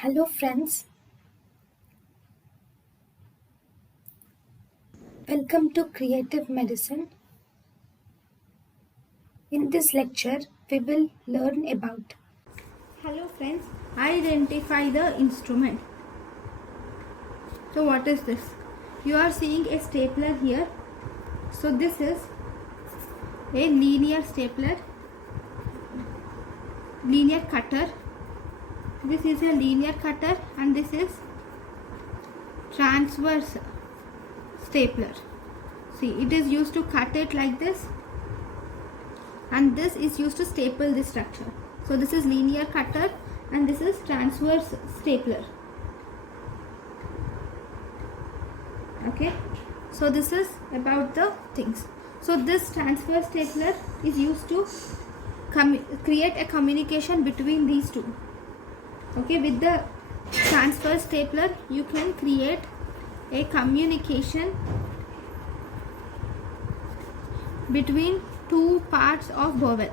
Hello friends, welcome to Creative Medicine. In this lecture, we will learn about Hello friends, identify the instrument. So what is this? You are seeing a stapler here. So this is a linear stapler, linear cutter. This is a linear cutter and this is transverse stapler. See, it is used to cut it like this and this is used to staple this structure. So this is linear cutter and this is transverse stapler. Okay, so this is about the things. So this transverse stapler is used to create a communication between these two. Okay, with the transverse stapler you can create a communication between two parts of vowel.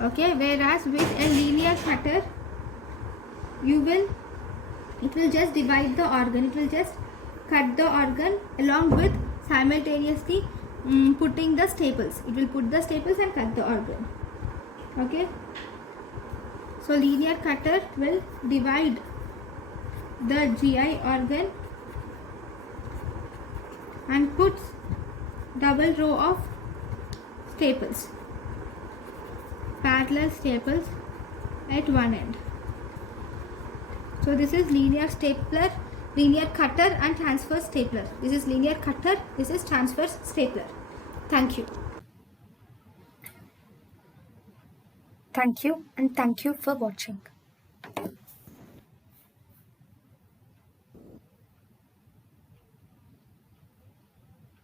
Okay, whereas with a linear cutter it will just divide the organ, it will just cut the organ along with simultaneously putting the staples. It will put the staples and cut the organ. Okay, so linear cutter will divide the GI organ and puts double row of staples, parallel staples at one end. So this is linear stapler, linear cutter and transverse stapler. This is linear cutter, this is transverse stapler. Thank you. thank you and thank you for watching.